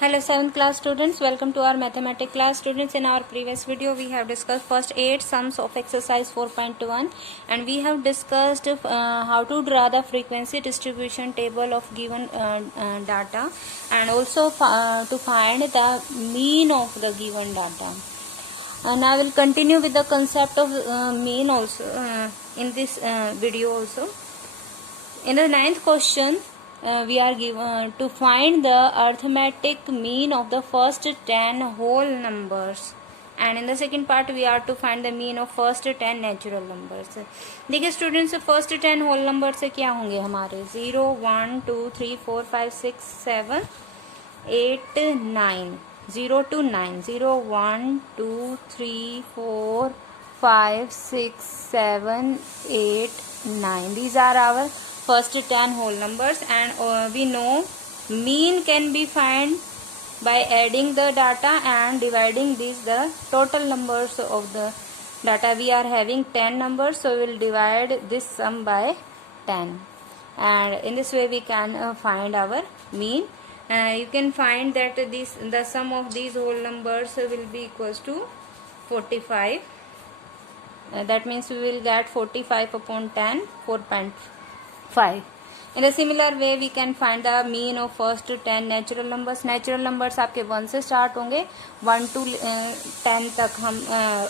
Hello 7th class students, welcome to our mathematics class. Students, in our previous video we have discussed first 8 sums of exercise 4.1 and we have discussed how to draw the frequency distribution table of given data and also to find the mean of the given data. And I will continue with the concept of mean also in this video also. In the 9th question, we are given to find the arithmetic mean of the first 10 whole numbers, and in the second part we are to find the mean of first 10 natural numbers. देखिए students, first 10 whole number से क्या होंगे हमारे 0 1 2 3 4 5 6 7 8 9 0 to 9 0 1 2 3 4 5 6 7 8 9. These are our first 10 whole numbers, and we know mean can be found by adding the data and dividing these the total numbers of the data. We are having 10 numbers, so we will divide this sum by 10, and in this way we can find our mean. You can find that the sum of these whole numbers will be equals to 45. That means we will get 45 upon 10, 4.5. In a similar way we can find the mean of first 10 natural numbers. Natural numbers आपके 1 से start होंगे, 1 to 10 तक हम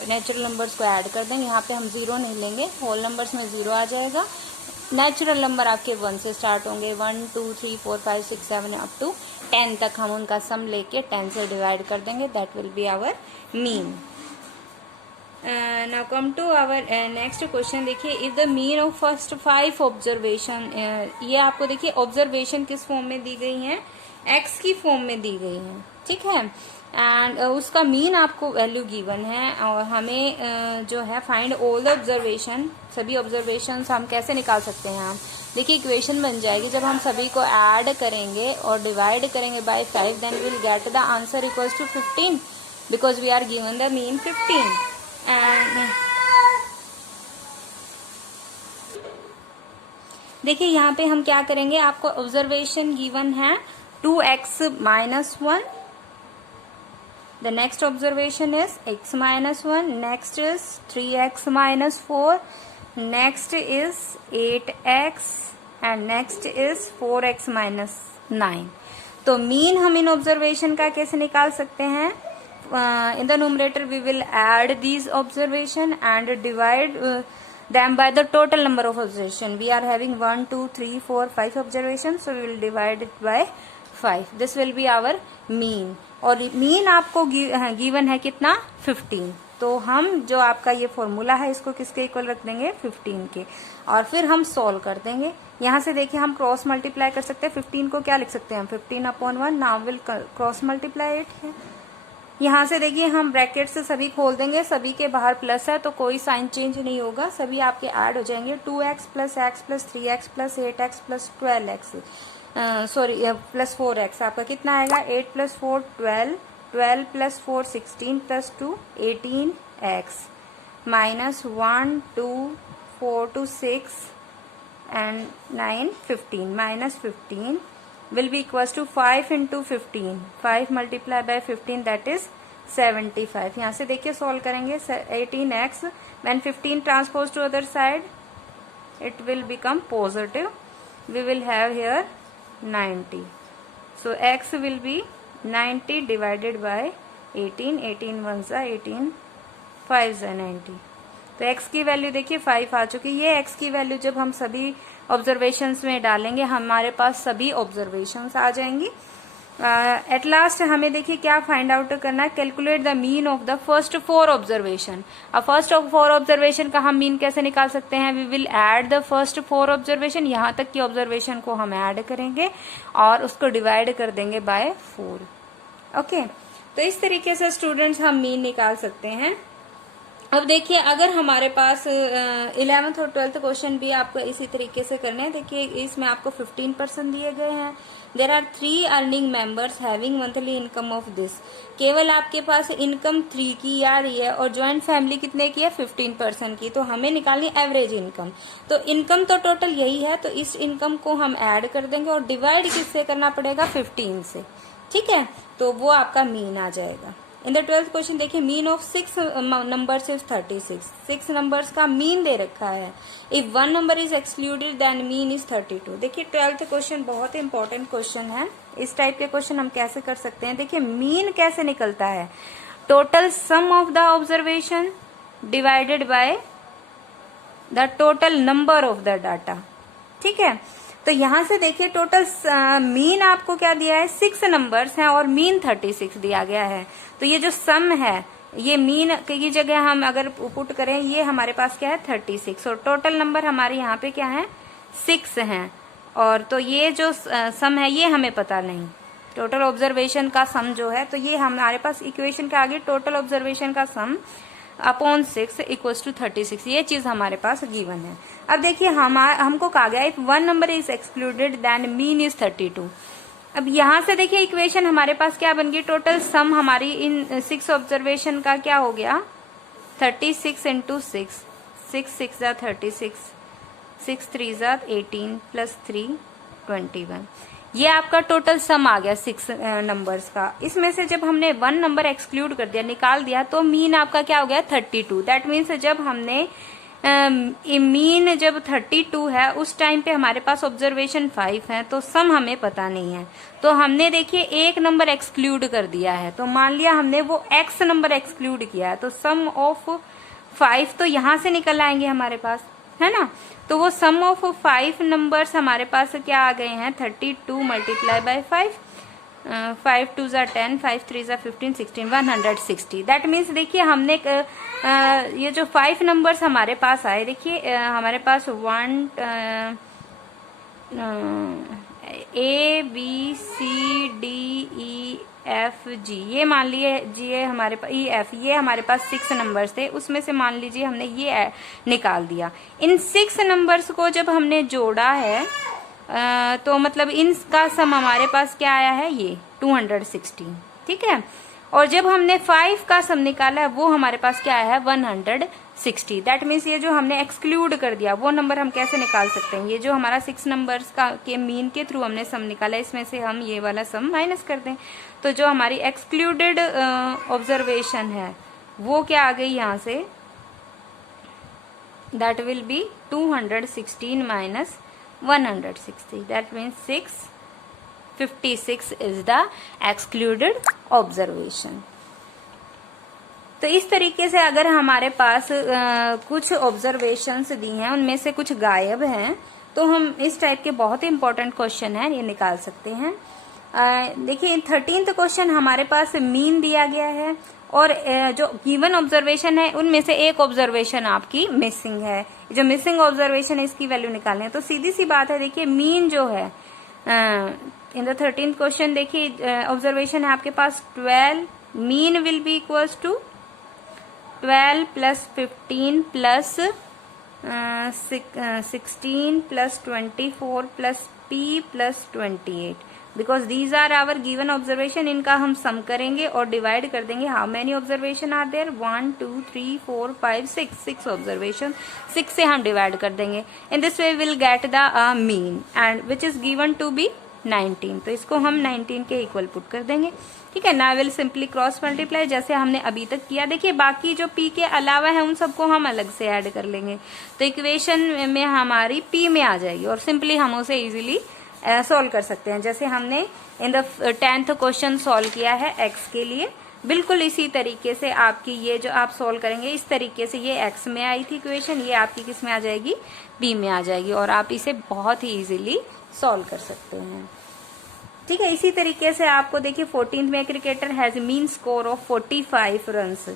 natural numbers को add कर देंगे. यहाँ पे हम 0 नहीं लेंगे, होल नंबर्स में 0 आ जाएगा. नेचुरल नंबर आपके 1 से स्टार्ट होंगे, 1 2 3 4 5 6 7 अप टू 10 तक हम उनका सम लेके 10 से डिवाइड कर देंगे. That will be our mean. Now come to our next question. देखिए, if the mean of first 5 observation, ये आपको देखिए ऑब्जर्वेशन किस फॉर्म में दी गई है, x की फॉर्म में दी गई है, ठीक है. एंड उसका मीन आपको वैल्यू गिवन है और हमें जो है फाइंड ऑल द ऑब्जर्वेशन, सभी ऑब्जर्वेशन हम कैसे निकाल सकते हैं. हम देखिए इक्वेशन बन जाएगी, जब हम सभी को ऐड करेंगे और डिवाइड करेंगे by 5, then will get the answer equals to 15 because we are given the mean 15. देखिए यहाँ पे हम क्या करेंगे, आपको ऑब्जर्वेशन गिवन है 2x minus 1. The next observation is x minus 1. Next is 3x minus 4. Next is 8x and next is 4x minus 9. तो mean हम इन ऑब्जर्वेशन का कैसे निकाल सकते हैं. In the numerator we will add these observation and divide them by the total number of observation. We are having 1 2 3 4 5 observations, so we will divide it by 5. This will be our mean. और mean आपको given है कितना 15. तो हम जो आपका ये formula है इसको किसके इक्वल रख देंगे 15 के, और फिर हम सॉल्व कर देंगे. यहाँ से देखिए हम क्रॉस मल्टीप्लाई कर सकते हैं. 15 को क्या लिख सकते हैं हम 15/1. Now will cross multiply it है. यहाँ से देखिए हम ब्रैकेट से सभी खोल देंगे, सभी के बाहर प्लस है तो कोई साइन चेंज नहीं होगा, सभी आपके ऐड हो जाएंगे. 2x plus x plus 3x plus 8x plus 12x plus 4x आपका कितना आएगा 8 plus 4 12, 12 plus 4 16 plus 2 18x minus 1 2 4 to 6 and 9 15 minus 15 will be equals to 5 into 15. 5 multiplied by 15 that is 75. यहाँ से देखिए सॉल्व करेंगे 18x. when 15 transpose to other side it will become positive. We will have here 90. So x will be 90 divided by 18. 18 1s are 18 5s are 90. तो x की value देखिए 5 आ चुकी. ये x की वैल्यू जब हम सभी ऑब्जर्वेशंस में डालेंगे हमारे पास सभी ऑब्जर्वेशंस आ जाएंगी. एट लास्ट हमें देखिए क्या फाइंड आउट करना है, calculate the mean of the first 4 observation. अब फर्स्ट 4 ऑब्जर्वेशन का हम मीन कैसे निकाल सकते हैं. We will add the first 4 observation, यहाँ तक की ऑब्जर्वेशन को हम ऐड करेंगे और उसको डिवाइड कर देंगे बाय 4. ओके, तो इस तरीके से स्टूडेंट्स हम मीन निकाल सकते हैं. अब देखिए अगर हमारे पास 11th और 12th क्वेश्चन भी आपको इसी तरीके से करने हैं. देखिए इसमें आपको 15% दिए गए हैं. There are 3 earning members having monthly income of this. केवल आपके पास इनकम 3 की आ रही है और ज्वाइंट फैमिली कितने की है 15% की. तो हमें निकालनी एवरेज इनकम. तो इनकम तो टोटल यही है, तो इस इनकम को हम ऐड कर देंगे और डिवाइड किससे करना पड़ेगा 15 से. ठीक है, तो वो आपका मीन आ जाएगा। इन द 12th क्वेश्चन देखिए, mean of 6 numbers is 36। 6 numbers का मीन दे रखा है। If 1 number is excluded then mean is 32। देखिए 12th क्वेश्चन बहुत इंपॉर्टेंट क्वेश्चन है। इस टाइप के क्वेश्चन हम कैसे कर सकते हैं, देखिए मीन कैसे निकलता है, total sum of the observation divided by the total number of the data. ठीक है, तो यहां से देखिए टोटल मीन आपको क्या दिया है, 6 नंबर्स हैं और मीन 36 दिया गया है। तो ये जो सम है, ये मीन की जगह हम अगर पुट करें, ये हमारे पास क्या है 36, और टोटल नंबर हमारे यहाँ पे क्या है 6 हैं। और तो ये जो सम है ये हमें पता नहीं, टोटल ऑब्जर्वेशन का सम जो है, तो ये हमारे पास इक्वेशन के आगे टोटल ऑब्जर्वेशन का सम अपॉन 6 इक्वल्स टू 36, ये चीज हमारे पास गिवन है। अब देखिए हमको कहा गया if 1 number is excluded then mean is 32। अब यहां से देखिए इक्वेशन हमारे पास क्या बन गई, टोटल सम हमारी इन 6 ऑब्जर्वेशन का क्या हो गया 36 इंटू 6, 6 6 जा 36, 6 3 जा 18 प्लस 3 21। ये आपका टोटल सम आ गया 6 नंबर्स का। इसमें से जब हमने 1 नंबर एक्सक्लूड कर दिया, निकाल दिया, तो मीन आपका क्या हो गया 32। दैट मीन्स जब हमने मीन जब 32 है उस टाइम पे हमारे पास ऑब्जर्वेशन 5 है, तो सम हमें पता नहीं है। तो हमने देखिए एक नंबर एक्सक्लूड कर दिया है, तो मान लिया हमने वो x नंबर एक्सक्लूड किया है, तो सम ऑफ 5 तो यहां से निकल आएंगे हमारे पास, है ना। तो वो सम ऑफ 5 नंबर्स हमारे पास क्या आ गए हैं 32 मल्टीप्लाई बाय 5, 5 2 जा 10, 5 3 जा 15, 16 160। दैट मीन्स देखिए हमने ये जो 5 नंबर्स हमारे पास आए, देखिए हमारे पास 1 A B C D E F G, ये मान लीजिए हमारे पास E F, ये हमारे पास 6 नंबर्स थे, उसमें से मान लीजिए हमने ये निकाल दिया। इन 6 नंबर्स को जब हमने जोड़ा है तो मतलब इनका सम हमारे पास क्या आया है ये 216। ठीक है, और जब हमने 5 का सम निकाला है वो हमारे पास क्या आया है 160। दैट मीन्स ये जो हमने एक्सक्लूड कर दिया वो नंबर हम कैसे निकाल सकते हैं, ये जो हमारा 6 नंबर्स का के मीन के थ्रू हमने सम निकाला, इसमें से हम ये वाला सम माइनस कर दें, तो जो हमारी एक्सक्लूडेड ऑब्जर्वेशन है वो क्या आ गई यहाँ से, that will B 216 minus 160। That means 656 is the excluded observation. तो इस तरीके से अगर हमारे पास कुछ ऑब्जर्वेशंस दी हैं, उनमें से कुछ गायब हैं, तो हम इस टाइप के बहुत ही इंपॉर्टेंट क्वेश्चन है ये निकाल सकते हैं। देखिए 13th क्वेश्चन हमारे पास मीन दिया गया है और जो गिवन ऑब्जर्वेशन है उनमें से एक ऑब्जर्वेशन आपकी मिसिंग है। जो मिसिंग ऑब्जर्वेशन है इसकी वैल्यू निकालनी है। तो सीधी सी बात है, देखिए मीन जो है इन द 13th क्वेश्चन देखिए ऑब्जर्वेशन है आपके पास 12, mean will be equals to 12 plus 15 plus 16 plus 24 plus p plus 28, because these are our given observation. इनका हम सम करेंगे और डिवाइड कर देंगे। How many observation are there 1 2 3 4 5 6 observation, 6 से हम डिवाइड कर देंगे। In this way will get the mean and which is given to be 19। तो इसको हम 19 के इक्वल पुट कर देंगे। ठीक है, ना विल सिंपली क्रॉस मल्टीप्लाई जैसे हमने अभी तक किया। देखिए बाकी जो p के अलावा है उन सबको हम अलग से ऐड कर लेंगे, तो इक्वेशन में हमारी p में आ जाएगी और सिंपली हम उसे इजीली सॉल्व कर सकते हैं। जैसे हमने in the 10th question solve किया है x के लिए, बिल्कुल इसी तरीके से आपकी ये जो आप सॉल्व करेंगे, इस तरीके से ये x में आई थी इक्वेशन, ये आपकी किस में आ जाएगी p में आ जाएगी और आप इसे बहुत ही इजीली सॉल्व कर सकते हैं। ठीक है, इसी तरीके से आपको देखिए 14th में cricketer has mean score of 45 runs.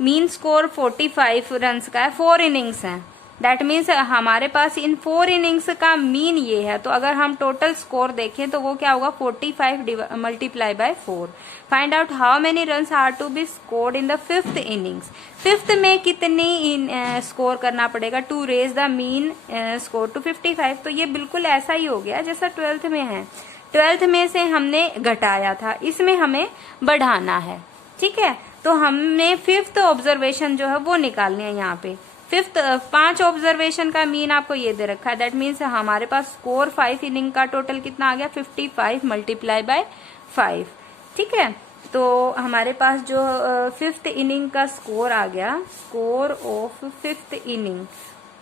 Mean score 45 runs का है, 4 इनिंग्स हैं। दैट मीन्स हमारे पास इन 4 इनिंग्स का मीन ये है। तो अगर हम टोटल स्कोर देखें तो वो क्या होगा 45 multiply by 4। Find out how many runs are to be scored in the 5th innings. 5th में कितनी स्कोर करना पड़ेगा to raise the mean score to 55। तो ये बिल्कुल ऐसा ही हो गया जैसा 12th में है। 12th में से हमने घटाया था, इसमें हमें बढ़ाना है। ठीक है, तो हमने 5th ऑब्जर्वेशन जो है वो निकालनी है। यहाँ पे 5 ऑब्जर्वेशन का मीन आपको ये दे रखा है। दैट मीन्स हमारे पास स्कोर 5 इनिंग का टोटल कितना आ गया 55 मल्टीप्लाई बाय 5। ठीक है, तो हमारे पास जो फिफ्थ इनिंग का स्कोर आ गया, स्कोर ऑफ फिफ्थ इनिंग,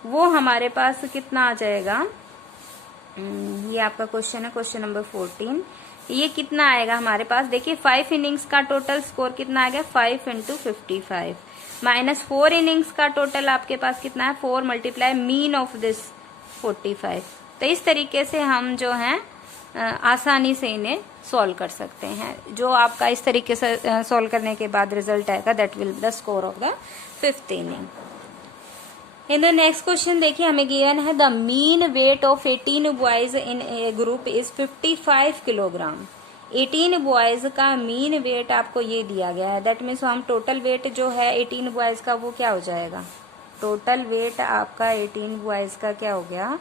वो हमारे पास कितना आ जाएगा, ये आपका क्वेश्चन है, क्वेश्चन नंबर 14। ये कितना आएगा हमारे पास, देखिए 5 इनिंग्स का टोटल स्कोर कितना आ गया, 5 इंटू 55 माइनस 4 इनिंग्स का टोटल आपके पास कितना है, 4 मल्टीप्लाई मीन ऑफ दिस 45। तो इस तरीके से हम जो है आसानी से इन्हें सॉल्व कर सकते हैं। जो आपका इस तरीके से सॉल्व करने के बाद रिजल्ट आएगा, that will be the score of the fifth inning. In the next question देखिए हमें गिवन है the mean weight of 18 boys in A group is 55 kilogram. 18 boys का मीन वेट आपको ये दिया गया है, दैट मीन्स हम टोटल वेट जो है 18 बॉयज का वो क्या हो जाएगा, टोटल वेट आपका 18 बॉयज का क्या हो गया,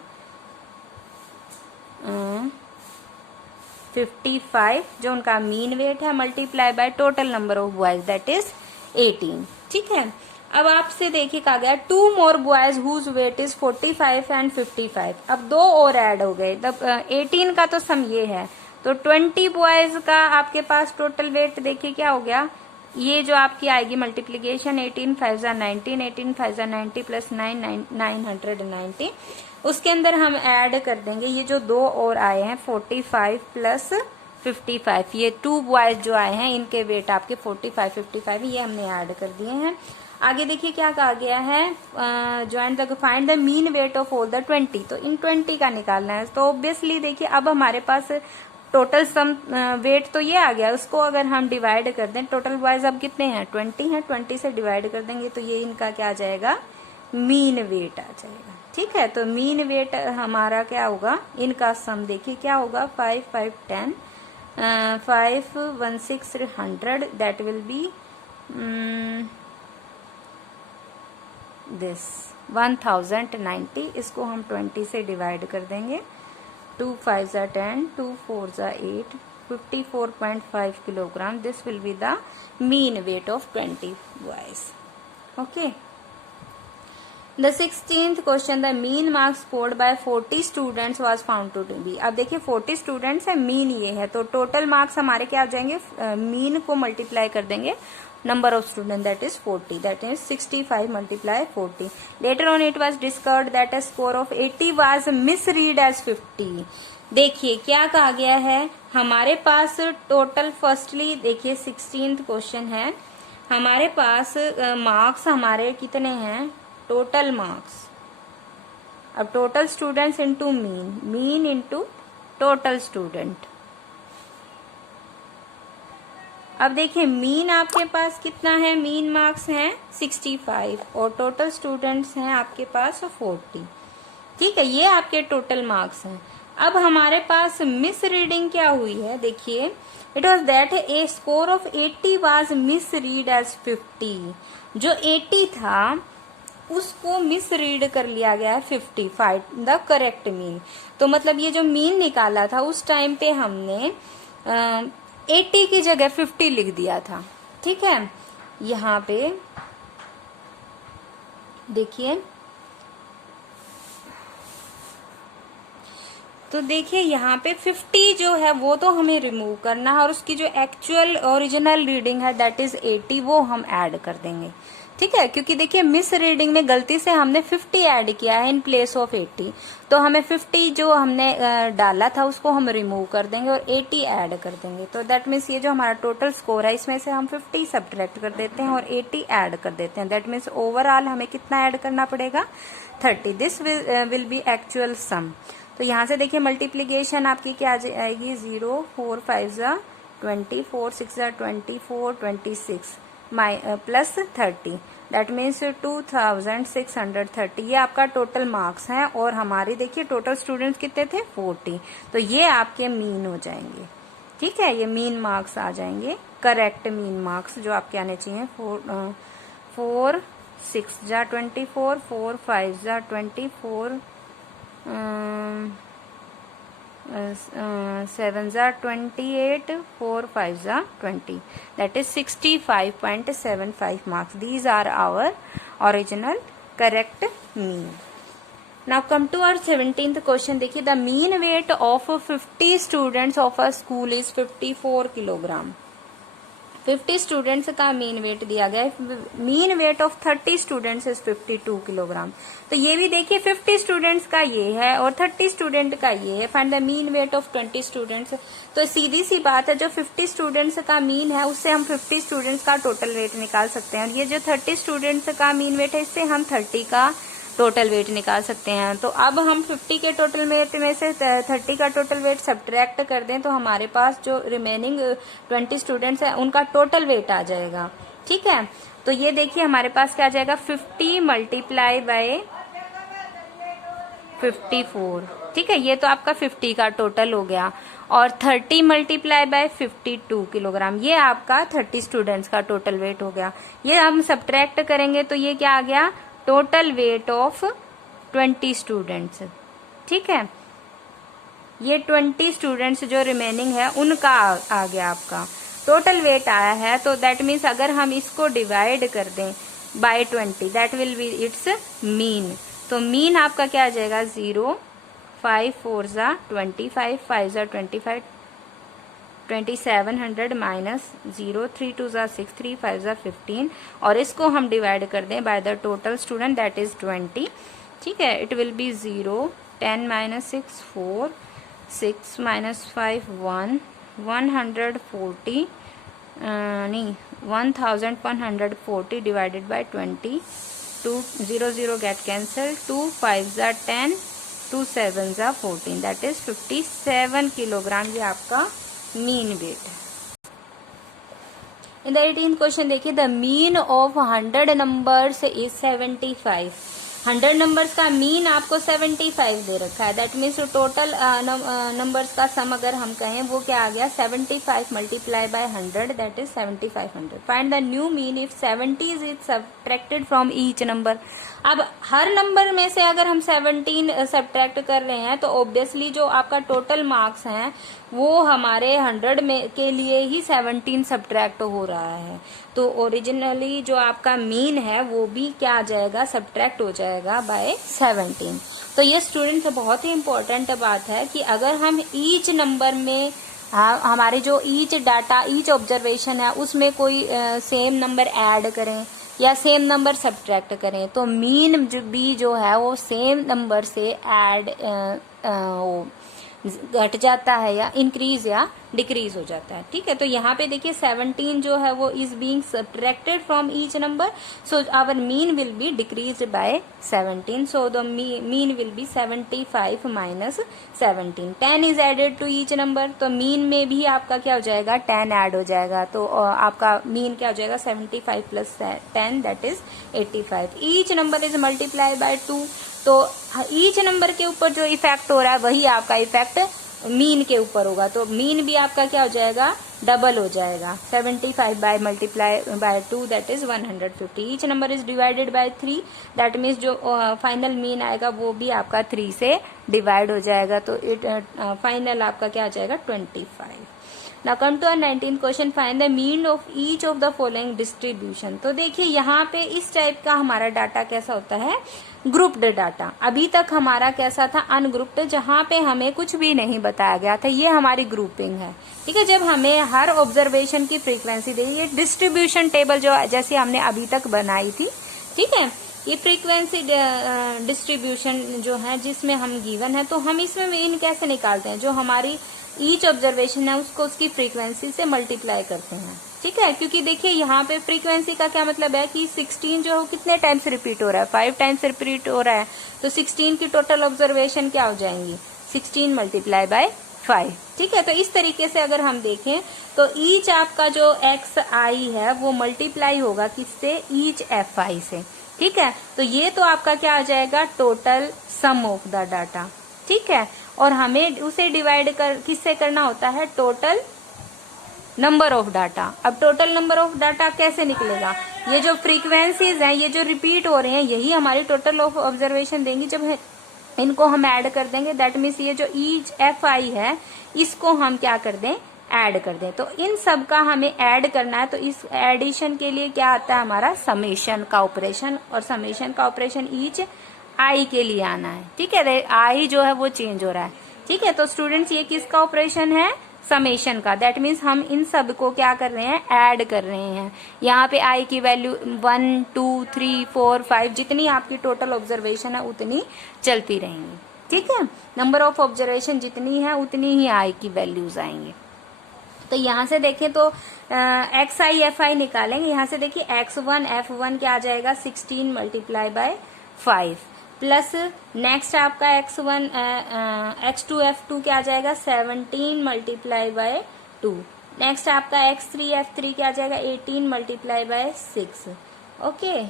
55 जो उनका मीन वेट है multiply by total number of boys that is 18। ठीक है, अब आपसे देखिए कहा गया 2 more boys whose weight is 45 and 55। अब 2 और ऐड हो गए, तब 18 का तो सम ये है, तो 20 बॉयज का आपके पास टोटल वेट देखिए क्या हो गया, ये जो आपकी आएगी मल्टीप्लीकेशन 18 5 19, 18 5 90 प्लस 990, उसके अंदर हम ऐड कर देंगे ये जो 2 और आए हैं 45 प्लस 55, ये 2 बॉयज जो आए हैं इनके वेट आपके 45 55 ये हमने ऐड कर दिए हैं। आगे देखिए क्या कहा गया है, join the find the mean weight of all the 20, तो इन 20 का निकालना है। तो ऑब्वियसली देखिए अब हमारे पास टोटल सम वेट तो ये आ गया, उसको अगर हम डिवाइड कर दें, टोटल बॉयज अब कितने हैं 20 हैं, 20 से डिवाइड कर देंगे तो ये इनका क्या आ जाएगा, मीन वेट आ जाएगा। ठीक है, तो मीन वेट हमारा क्या होगा, इनका सम देखिए क्या होगा, 5 5 10 5 1 6 100 दैट विल बी दिस 1090। इसको हम 20 से डिवाइड कर देंगे, 2 5 10 2 4 8 54.5 kilogram, this will be the mean weight of 20 boys. Okay, the 16th question, the mean marks scored by 40 students was found to be. अब देखिए 40 स्टूडेंट्स है, मीन ये है, तो टोटल मार्क्स हमारे क्या आ जाएंगे, मीन को मल्टीप्लाई कर देंगे number of student that is 40, that is 65 multiply 40. Later on it was discovered that a score of 80 was misread as 50। देखिए क्या कहा गया है हमारे पास टोटल, फर्स्टली देखिए 16th क्वेश्चन है, हमारे पास मार्क्स हमारे कितने हैं, टोटल मार्क्स, अब total students into mean, mean into total student. अब देखिए मीन आपके पास कितना है, मीन मार्क्स हैं 65 और टोटल स्टूडेंट्स हैं आपके पास 40। ठीक है, ये आपके टोटल मार्क्स हैं। अब हमारे पास मिस रीडिंग क्या हुई है, देखिए it was that a score of 80 was misread as 50। जो 80 था उसको मिस रीड कर लिया गया है 55 द करेक्ट मीन। तो मतलब ये जो मीन निकाला था उस टाइम पे हमने 80 की जगह 50 लिख दिया था। ठीक है, यहाँ पे देखिए, तो देखिए यहाँ पे 50 जो है वो तो हमें रिमूव करना है और उसकी जो एक्चुअल ओरिजिनल रीडिंग है दैट इज 80 वो हम ऐड कर देंगे। ठीक है, क्योंकि देखिए मिस रीडिंग में गलती से हमने 50 ऐड किया है इन प्लेस ऑफ 80, तो हमें 50 जो हमने डाला था उसको हम रिमूव कर देंगे और 80 ऐड कर देंगे। तो दैट मीन्स ये जो हमारा टोटल स्कोर है इसमें से हम 50 सब्ट्रैक्ट कर देते हैं और 80 ऐड कर देते हैं। दैट मीन्स ओवरऑल हमें कितना ऐड करना पड़ेगा, 30। दिस विल बी एक्चुअल सम। तो यहाँ से देखिए मल्टीप्लीकेशन आपकी क्या आएगी, 0 4 5 20 4 6 24 26 प्लस 30 दैट मीन्स 2630। ये आपका टोटल मार्क्स है और हमारी देखिए टोटल स्टूडेंट्स कितने थे 40, तो ये आपके मीन हो जाएंगे। ठीक है, ये मीन मार्क्स आ जाएंगे, करेक्ट मीन मार्क्स जो आपके आने चाहिए। 4 6 24 4 5 24 7 28 4 5 20, that is 65.75 marks. These are our original correct mean. Now come to our 17th question. देखिए the mean weight of 50 students of a school is 54 kilogram. 50 students का mean wait दिया गया है, mean weight of 30 students is 52 kilogram. तो ये भी देखिए 50 students का ये है और 30 स्टूडेंट का ये है, find the mean weight of 20 students. तो सीधी सी बात है, जो 50 स्टूडेंट्स का मीन है उससे हम 50 स्टूडेंट्स का टोटल वेट निकाल सकते हैं, और ये जो 30 स्टूडेंट्स का मीन वेट है इससे हम 30 का टोटल वेट निकाल सकते हैं। तो अब हम 50 के टोटल वेट में से 30 का टोटल वेट सब्ट्रैक्ट कर दें तो हमारे पास जो रिमेनिंग 20 स्टूडेंट्स हैं उनका टोटल वेट आ जाएगा। ठीक है, तो ये देखिए हमारे पास क्या आ जाएगा, 50 मल्टीप्लाई बाय 54। ठीक है, ये तो आपका 50 का टोटल हो गया, और 30 मल्टीप्लाई बाय 52 किलोग्राम, ये आपका 30 स्टूडेंट्स का टोटल वेट हो गया। ये हम सब्ट्रैक्ट करेंगे तो ये क्या आ गया, टोटल वेट ऑफ 20 स्टूडेंट्स। ठीक है, ये 20 स्टूडेंट्स जो रिमेनिंग है उनका आ गया आपका टोटल वेट आया है। तो दैट मीन्स अगर हम इसको डिवाइड कर दें by 20 that will be its mean. तो मीन आपका क्या आ जाएगा, 0, 5 4 जा 25, 5 जा 25, 2700 माइनस 0, 3 2 जा 6, 3 5 जा 15, और इसको हम डिवाइड कर दें by the total student that is 20। ठीक है, it will be 0, 10 minus 6 4, 6 minus 5 1, 140 नहीं 1140 डिवाइडेड बाय 20, 2 0 0 गेट कैंसल, 2 5 जा 10, 2 7 जा 14, दैट इज 57 किलोग्राम, ये आपका मीन वेट है। इन द 18th क्वेश्चन देखिए, the mean of 100 numbers is 75। 100 numbers का मीन आपको 75 दे रखा है, दैट मीन्स टोटल नंबर्स का सम अगर हम कहें वो क्या आ गया, 75 multiply by 100 that is 7500। Find the new mean if 70 is subtracted from each number. अब हर नंबर में से अगर हम 17 सब्ट्रैक्ट कर रहे हैं तो ऑब्वियसली जो आपका टोटल मार्क्स हैं वो हमारे 100 में के लिए ही 17 सब्ट्रैक्ट हो रहा है। तो ओरिजिनली जो आपका मीन है वो भी क्या आ जाएगा, सब्ट्रैक्ट हो जाएगा बाय 17। तो ये स्टूडेंट्स बहुत ही इम्पोर्टेंट बात है कि अगर हम ईच नंबर में हमारे जो ईच डाटा ईच ऑब्जर्वेशन है उसमें कोई सेम नंबर ऐड करें या सेम नंबर सब्ट्रैक्ट करें तो मीन भी जो है वो सेम नंबर से ऐड घट जाता है या इंक्रीज या डिक्रीज हो जाता है। ठीक है, तो यहाँ पे देखिए 17 जो है वो is being subtracted from each number, so our mean will be decreased by 17, so the mean will be 75 minus 17। 10 is added to each number, तो मीन में भी आपका क्या हो जाएगा, 10 ऐड हो जाएगा, तो आपका मीन क्या हो जाएगा, 75 plus 10 that is 85। Each number is multiply by 2, तो ईच नंबर के ऊपर जो इफेक्ट हो रहा है वही आपका इफेक्ट मीन के ऊपर होगा, तो मीन भी आपका क्या हो जाएगा, डबल हो जाएगा। 75 by multiply by 2 that is 150। Each number is divided by 3, that means जो फाइनल मीन आएगा वो भी आपका 3 से डिवाइड हो जाएगा, तो फाइनल आपका क्या आ जाएगा, 25। Now come to our 19th question, find the mean of each of the following distribution। तो देखिए यहाँ पे इस टाइप का हमारा डाटा कैसा होता है, ग्रुप्ड डाटा। अभी तक हमारा कैसा था, अनग्रुप्ड, जहाँ पे हमें कुछ भी नहीं बताया गया था, ये हमारी ग्रुपिंग है। ठीक है, जब हमें हर ऑब्जर्वेशन की फ्रीक्वेंसी दी, ये डिस्ट्रीब्यूशन टेबल जो जैसे हमने अभी तक बनाई थी, ठीक है, ये फ्रीक्वेंसी डिस्ट्रीब्यूशन जो है जिसमें हम गिवन है, तो हम इसमें मीन कैसे निकालते हैं, जो हमारी ईच ऑब्जर्वेशन है उसको उसकी फ्रीक्वेंसी से मल्टीप्लाई करते हैं। ठीक है, क्योंकि देखिए यहाँ पे फ्रीक्वेंसी का क्या मतलब है कि 16 जो है कितने टाइम्स रिपीट हो रहा है, 5 टाइम्स रिपीट हो रहा है, तो 16 की टोटल ऑब्जर्वेशन क्या हो जाएंगी, 16 मल्टीप्लाई बाय 5। ठीक है, तो इस तरीके से अगर हम देखें तो ईच आपका जो एक्स आई है वो मल्टीप्लाई होगा किससे, ईच एफ आई से। ठीक है, तो ये तो आपका क्या आ जाएगा, total sum of the data. ठीक है, और हमें उसे डिवाइड किससे करना होता है, टोटल नंबर ऑफ डाटा। अब टोटल नंबर ऑफ डाटा कैसे निकलेगा, ये जो फ्रीक्वेंसीज हैं, ये जो रिपीट हो रहे हैं, यही हमारी टोटल ऑफ ऑब्जर्वेशन देंगी। जब इनको हम ऐड कर देंगे दैट मीन्स ये जो ईच एफ आई है इसको हम क्या कर दें, ऐड कर दें। तो इन सब का हमें ऐड करना है, तो इस एडिशन के लिए क्या आता है हमारा, समेशन का ऑपरेशन, और समेशन का ऑपरेशन ईच आई के लिए आना है। ठीक है, आई जो है वो चेंज हो रहा है। ठीक है, तो स्टूडेंट्स ये किसका ऑपरेशन है, समेशन का। दैट मीन्स हम इन सब को क्या कर रहे हैं, ऐड कर रहे हैं। यहाँ पे आई की वैल्यू 1 2 3 4 5 जितनी आपकी टोटल ऑब्जर्वेशन है उतनी चलती रहेंगी। ठीक है, नंबर ऑफ ऑब्जर्वेशन जितनी है उतनी ही आई की वैल्यूज आएंगे। तो यहाँ से देखें तो एक्स आई एफ आई निकालेंगे। यहाँ से देखिए x1 f1 क्या आ जाएगा 16 मल्टीप्लाई बाय 5 प्लस नेक्स्ट आपका x1 x2 f2 क्या आ जाएगा 17 मल्टीप्लाई बाय 2। नेक्स्ट आपका x3 f3 क्या आ जाएगा 18 multiply by 6। Okay,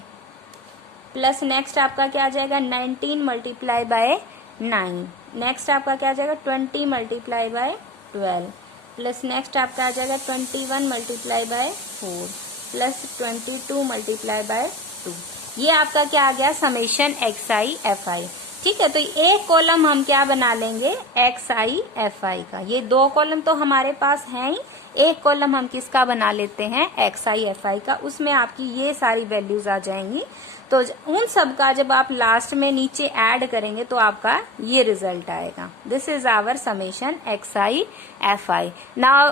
plus next आपका क्या आ जाएगा 19 मल्टीप्लाई बाय 9। नेक्स्ट आपका क्या आ जाएगा 20 मल्टीप्लाई बाय 12 प्लस नेक्स्ट आपका आ जाएगा 21 multiply by 4 plus 22 multiply by 2। ये आपका क्या आ गया समेशन एक्स आई एफ आई। ठीक है, तो एक कॉलम हम क्या बना लेंगे एक्स आई एफ आई का। ये दो कॉलम तो हमारे पास हैं ही, एक कॉलम हम किसका बना लेते हैं एक्स आई एफ आई का। उसमें आपकी ये सारी वैल्यूज आ जाएंगी। तो उन सब का जब आप लास्ट में नीचे ऐड करेंगे तो आपका ये रिजल्ट आएगा। This is our summation x i f i. Now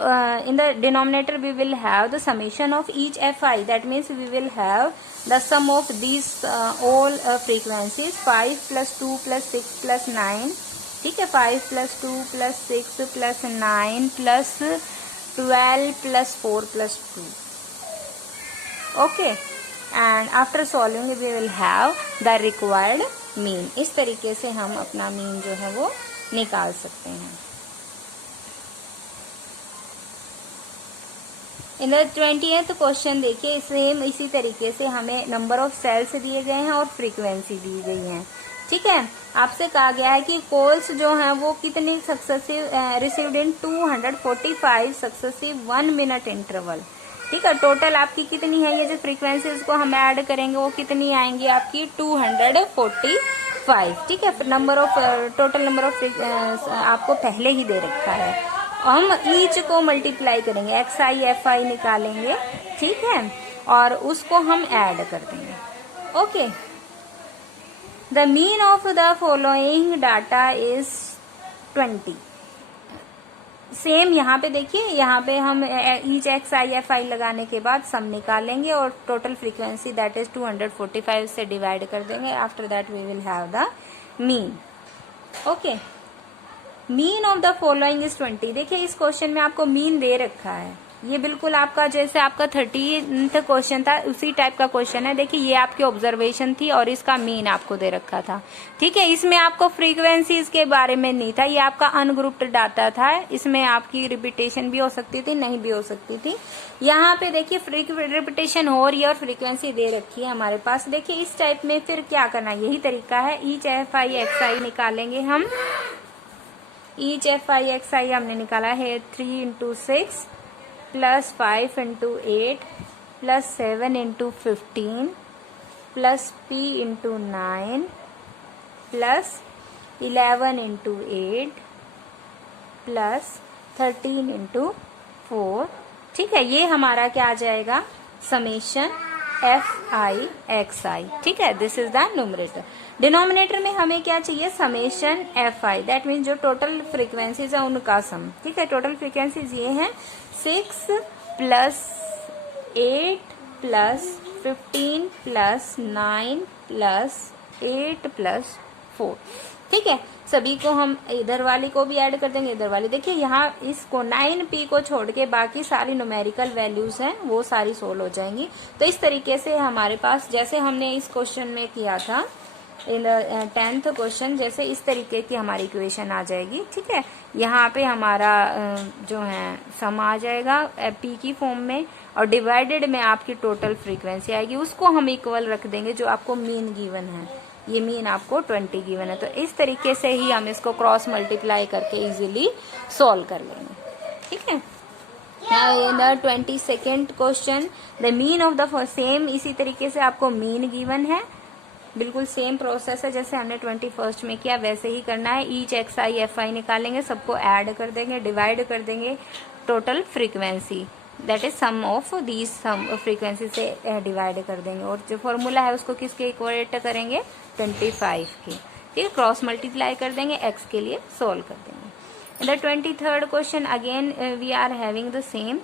in the denominator we will have the summation of each f i. That means we will have the sum of these all frequencies 5 plus 2 plus 6 plus 9। ठीक है, 5 plus 2 plus 6 plus 9 plus 12 plus 4 plus 2। Okay, and after solving we will have the required mean. इस तरीके से हम अपना mean जो है वो निकाल सकते हैं। इन द 20th क्वेश्चन देखिए, सेम इसी तरीके से हमें नंबर ऑफ सेल्स दिए गए हैं और फ्रीक्वेंसी दी गई है। ठीक है, आपसे कहा गया है कि कॉल्स जो हैं वो कितनी successive received in 245 successive 1 minute interval. ठीक है, टोटल आपकी कितनी है, ये जो फ्रीक्वेंसीज को हम ऐड करेंगे वो कितनी आएंगी आपकी 245। ठीक है, number of total number of आपको पहले ही दे रखा है। हम ईच को मल्टीप्लाई करेंगे, एक्स आई एफ आई निकालेंगे। ठीक है, और उसको हम ऐड कर देंगे। Okay, the mean of the following data is 20। Same यहाँ पे देखिए, यहाँ पे हम ईच एक्स आई एफ आई लगाने के बाद सम निकालेंगे और टोटल फ्रीक्वेंसी दैट इज 245 से डिवाइड कर देंगे। After that we will have the mean. Okay, mean of the following is 20। देखिए इस क्वेश्चन में आपको मीन दे रखा है। ये बिल्कुल आपका जैसे आपका 30th क्वेश्चन था उसी टाइप का क्वेश्चन है। देखिए ये आपकी ऑब्जर्वेशन थी और इसका मीन आपको दे रखा था। ठीक है, इसमें आपको फ्रीक्वेंसी के बारे में नहीं था, ये आपका अनग्रुप्ड डाटा था। इसमें आपकी रिपीटेशन भी हो सकती थी, नहीं भी हो सकती थी। यहाँ पे देखिए रिपीटेशन हो रही है और फ्रीक्वेंसी दे रखी है हमारे पास। देखिए इस टाइप में फिर क्या करना, यही तरीका है। ईच एफ आई एक्स आई निकालेंगे हम। ईच एफ आई एक्स आई हमने निकाला है 3 into 6 plus 5 into 8 plus 7 into 15 plus p into 9 plus 11 into 8 plus 13 into 4। ठीक है, ये हमारा क्या आ जाएगा समेशन एफ आई एक्स आई। ठीक है, this is the numerator. Denominator में हमें क्या चाहिए summation F i. That means जो टोटल फ्रीक्वेंसीज है उनका सम। ठीक है, टोटल फ्रीक्वेंसीज ये हैं 6 plus 8 plus 15 plus 9 plus 8 plus 4। ठीक है, सभी को हम इधर वाली को भी ऐड कर देंगे, इधर वाली। देखिए यहाँ इसको 9p को छोड़ के बाकी सारी न्यूमेरिकल वैल्यूज हैं वो सारी सोल्व हो जाएंगी। तो इस तरीके से हमारे पास जैसे हमने इस क्वेश्चन में किया था इन द 10th क्वेश्चन, जैसे इस तरीके की हमारी इक्वेशन आ जाएगी। ठीक है, यहाँ पे हमारा जो है सम आ जाएगा p की फॉर्म में और डिवाइडेड में आपकी टोटल फ्रीक्वेंसी आएगी। उसको हम इक्वल रख देंगे जो आपको मीन गिवन है। ये मीन आपको 20 गिवन है। तो इस तरीके से ही हम इसको क्रॉस मल्टीप्लाई करके इजीली सॉल्व कर लेंगे। ठीक है, in the 22nd question the mean of the same, इसी तरीके से आपको मीन गिवन है। बिल्कुल सेम प्रोसेस है जैसे हमने 21st में किया, वैसे ही करना है। Each x i f i निकालेंगे, सबको ऐड कर देंगे, डिवाइड कर देंगे total frequency that is sum of these sum frequency से डिवाइड कर देंगे और जो फॉर्मूला है उसको किसके इक्वलेट करेंगे 25 के। ठीक है, क्रॉस मल्टीप्लाई कर देंगे, एक्स के लिए सोल्व कर देंगे। In the 23rd question again we are having the same,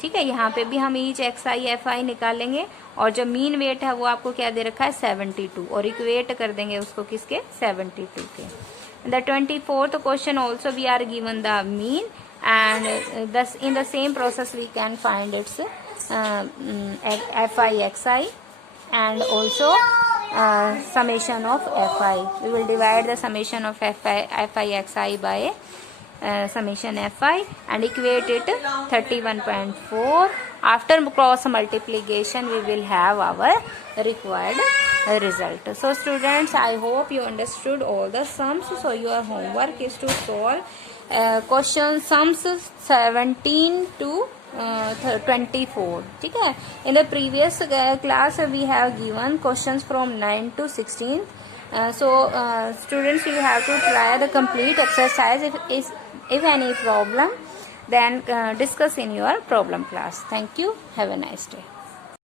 ठीक है। यहाँ पे भी हम each x i f i निकालेंगे और जो मीन वेट है वो आपको क्या दे रखा है 72 और इक्वेट कर देंगे उसको किसके 72 के। In the 24th question also we are given the mean and this in the same process we can find its F I X I and also summation of fi. We will divide the summation of fi xi by summation fi and equate it 31.4. After cross multiplication we will have our required result. So students, I hope you understood all the sums. So your homework is to solve question sums 17 to 24, ठीक है। In the previous class we have given questions from 9 to 16. So students, you have to try the complete exercise. If any problem, then discuss in your problem class. Thank you. Have a nice day.